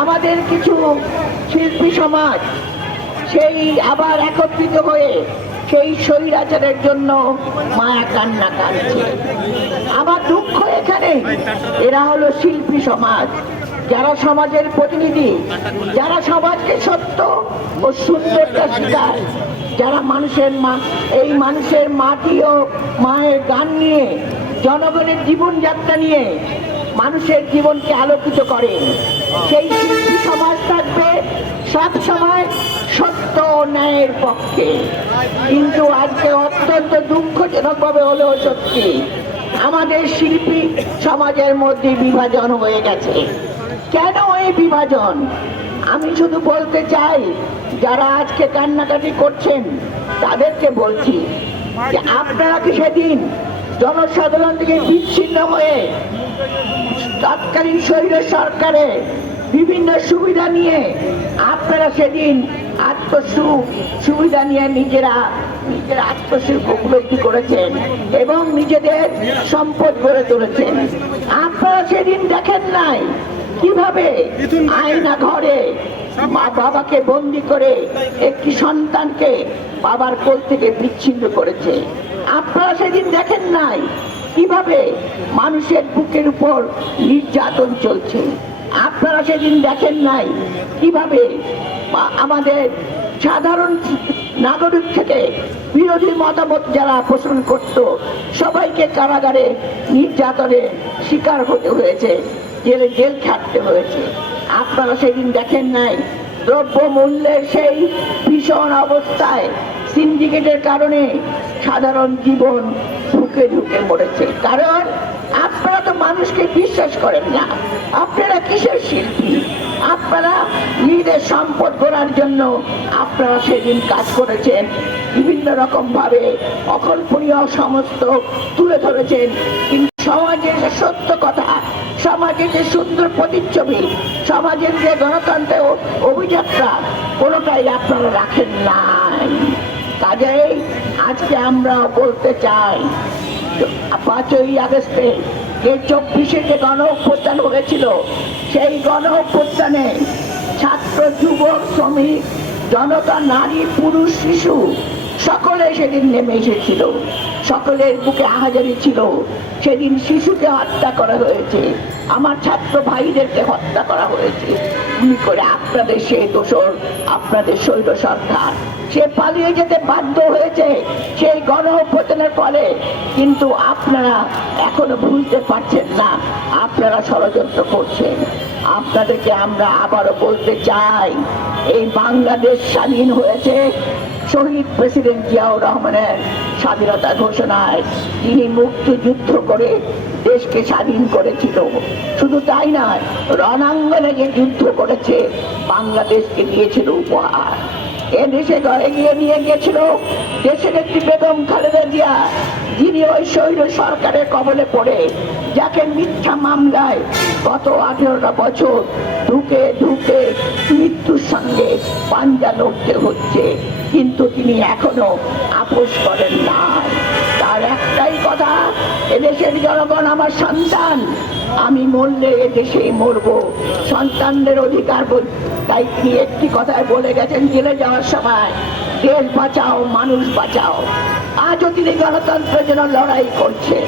আমাদের কিছু শিল্পী সমাজ সেই আবার একত্রিত হয়ে সেই স্বৈরাচারের জন্য মায়া কান্না কাঁদছে। আমার দুঃখ এখানে, এরা হলো শিল্পী সমাজ, যারা সমাজের প্রতিনিধি, যারা সমাজকে সত্য ও সুন্দরতা শেখায়, যারা এই মানুষের মাটি ও মায়ের গান নিয়ে, জনগণের জীবনযাত্রা নিয়ে মানুষের জীবনকে আলোকিত করে। সেই শিল্পী সমাজ থাকবে সব সময় সত্য ও ন্যায়ের পক্ষে। কিন্তু আজকে অত্যন্ত দুঃখজনকভাবে হলেও সত্যি, আমাদের শিল্পী সমাজের মধ্যে বিভাজন হয়ে গেছে। কেন এই বিভাজন? আমি শুধু বলতে চাই, যারা আজকে কান্নাকাটি করছেন তাদেরকে বলছি যে আপনারা কি সেদিন জনসাধারণ থেকে বিচ্ছিন্ন হয়ে তৎকালীন স্বৈর সরকারের বিভিন্ন সুবিধা নিয়ে আপনারা সেদিন সুবিধা নিয়ে নিজের আত্মসুখ উপলব্ধি করেছেন এবং নিজেদের সম্পদ গড়ে তুলেছেন? আপনারা সেদিন দেখেন নাই কিভাবে আয়না ঘরে মা বাবাকে বন্দি করে একটি সন্তানকে বাবার কোল থেকে বিচ্ছিন্ন করেছে? আপনারা সেদিন দেখেন নাই কিভাবে মানুষের বুকের উপর নির্যাতন চলছে? আপনারা সেদিন দেখেন নাই কিভাবে আমাদের সাধারণ নাগরিক থেকে বিরোধী মতামত যারা পোষণ করত সবাইকে কারাগারে নির্যাতনের শিকার হতে হয়েছে, জেল খাটতে হয়েছে? আপনারা সেদিন দেখেন নাই দ্রব্য মূল্যের সেই ভীষণ অবস্থায় সিন্ডিকেটের কারণে সাধারণ জীবন ঢুকে ঢুকে মরেছে? কারণ আপনারা তো মানুষকে বিশ্বাস করেন না। আপনারা কিসের শিল্পী? আপনারা নিজেদের সম্পদ গড়ার জন্য আপনারা সেদিন কাজ করেছেন, বিভিন্ন রকম ভাবে অকল্পনীয় সমস্ত তুলে ধরেছেন। কিন্তু সমাজের যে সত্য কথা, সমাজের যে সুন্দর প্রতিচ্ছবি, সমাজের যে গণতন্ত্রের অভিযাত্রা, কোনোটাই আপনারা রাখেন নাই। কাজেই আজকে আমরা বলতে চাই, 5ই আগস্টে যে 24-এ যে গণ অভ্যুত্থান হয়েছিল, সেই গণ অভ্যুত্থানে ছাত্র, যুবক, শ্রমিক, জনতা, নারী, পুরুষ, শিশু সকলে সেদিন নেমে এসেছিল। সকলের বুকে আহাজারি ছিল। সেদিন শিশুকে হত্যা করা হয়েছে, আমার ছাত্র ভাইদেরকে হত্যা করা হয়েছে। গুলি করে আপনাদের সেই দোসর, আপনাদের স্বৈর সরকার, সে পালিয়ে যেতে বাধ্য হয়েছে সেই গণ অভ্যুত্থানের ফলে। কিন্তু আপনারা এখনো বুঝতে পারছেন না, আপনারা ষড়যন্ত্র করছেন। আপনাদেরকে আমরা আবারও বলতে চাই, এই বাংলাদেশ স্বাধীন হয়েছে শহীদ প্রেসিডেন্ট জিয়াউর রহমানের স্বাধীনতা ঘোষণায়। তিনি মুক্তিযুদ্ধ করে দেশকে স্বাধীন করেছিল। শুধু তাই নয়, রণাঙ্গনে যে যুদ্ধ করেছে বাংলাদেশকে দিয়েছিল উপহার। এদেশে ঘরে গিয়ে নিয়ে গিয়েছিল দেশের একটি বেগম খালেদা জিয়া, যিনি ওই স্বৈর সরকারের কবলে পড়ে, যাকে মিথ্যা মামলায় গত 18টা বছর ঢুকে ঢুকে মৃত্যুর সঙ্গে পাঞ্জা লড়তে হচ্ছে। কিন্তু তিনি এখনো আপোষ করেন না। তার একটাই কথা, এদেশের জনগণ আমার সন্তান, আমি মরলে এদেশেই মরবো, সন্তানদের অধিকার। তাই তিনি একটি কথায় বলে গেছেন জেলে যাওয়ার সময়, দেশ বাঁচাও, মানুষ বাঁচাও। আজও তিনি গণতন্ত্রের জন্য লড়াই করছেন।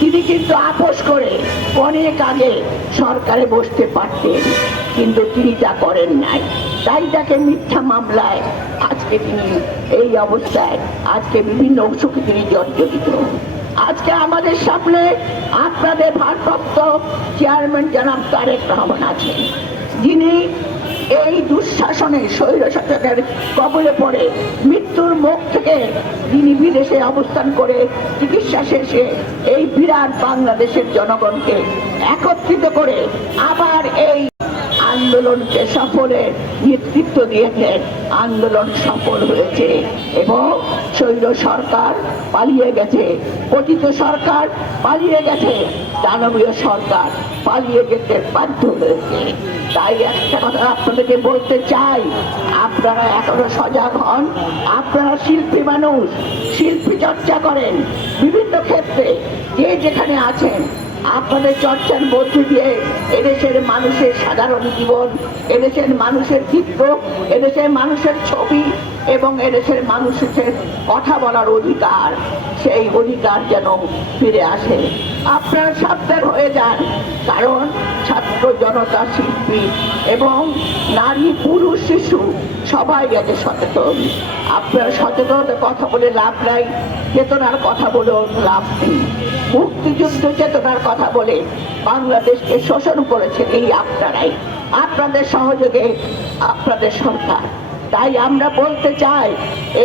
তিনি কিন্তু আপোষ করে অনেক আগে সরকারে বসতে পারতেন, কিন্তু তিনি তা করেন নাই। তাই তাকে মিথ্যা মামলায় আজকে তিনি এই অবস্থায়, আজকে বিভিন্ন অংশকে তিনি জর্জরিত। আজকে আমাদের সামনে আপনাদের ভারপ্রাপ্ত চেয়ারম্যান জনাব তারেক রহমান আছেন, যিনি এই দুঃশাসনে স্বৈর শাসকের কবলে পড়ে মৃত্যুর মুখ থেকে তিনি বিদেশে অবস্থান করে চিকিৎসা শেষে এই বিরাট বাংলাদেশের জনগণকে একত্রিত করে আবার এই আন্দোলনকে সফলের নেতৃত্ব দিয়েছেন। আন্দোলন সফল হয়েছে এবং স্বৈর সরকার পালিয়ে গেছে, পতিত সরকার পালিয়ে গেছে, দানবীয় সরকার পালিয়ে যেতে বাধ্য হয়েছে। তাই একটা কথা আপনাদেরকে বলতে চাই, আপনারা এখনো সজাগ হন। আপনারা শিল্পী মানুষ, শিল্পী চর্চা করেন বিভিন্ন ক্ষেত্রে, যে যেখানে আছেন আপনাদের চর্চার মধ্যে দিয়ে এদেশের মানুষের সাধারণ জীবন, এদেশের মানুষের চিত্র, এদেশের মানুষের ছবি এবং এদেশের মানুষের কথা বলার অধিকার, সেই অধিকার যেন ফিরে আসে। আপনারা সাবধান হয়ে যান, কারণ ছাত্র জনতা, শিল্পী এবং নারী, পুরুষ, শিশু সবাই আছে সচেতন। আপনারা সচেতনতার কথা বলে লাভ নাই, চেতনার কথা বলে লাভ নেই। মুক্তিযুদ্ধ চেতনার কথা বলে বাংলাদেশকে শোষণ করেছেন এই আপনারাই, আপনাদের সহযোগে আপনাদের সরকার। তাই আমরা বলতে চাই,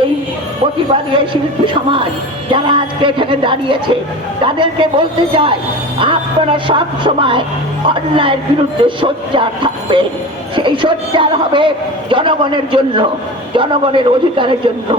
এই প্রতিবাদী এই শিল্পী সমাজ যারা আজকে এখানে দাঁড়িয়েছে তাদেরকে বলতে চাই, আপনারা সব সময় অন্যায়ের বিরুদ্ধে সোচ্চার থাকবেন। সেই সোচ্চার হবে জনগণের জন্য, জনগণের অধিকারের জন্য।